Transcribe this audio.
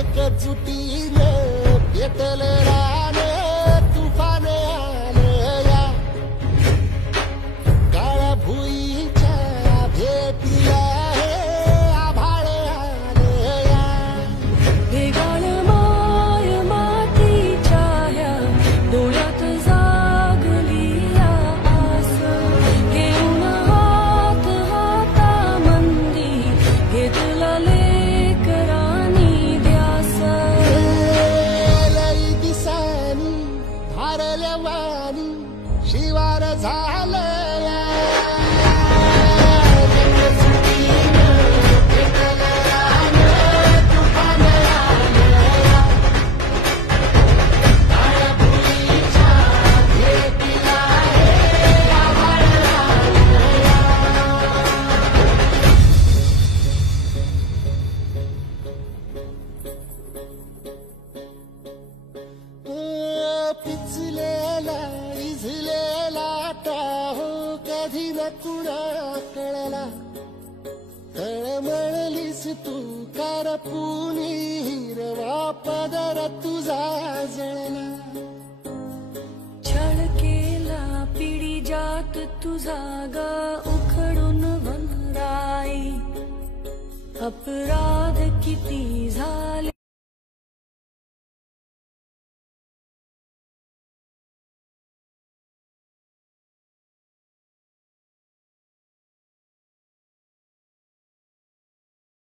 एकजुटीने पेटले राने तुफान आलं या काळ्या भुईच्या भेटीला हे आभाळ आलं या वेगाळ माय मातीच्या ह्या डोळ्यात जागली या आस घेऊन हात हातामंदी घेतला लेकरांनी ध्यास लई दिसानी भारल्या वाणी शिवार झालं या पिचलेला इझलेला टाहो कधी न कुणा कळला तळमळलीस तू कारपुनी हिरवा पदर तुझा जळला छळ केला पिढी जात तुझा ग उखडून वनराई अपराध किती झाले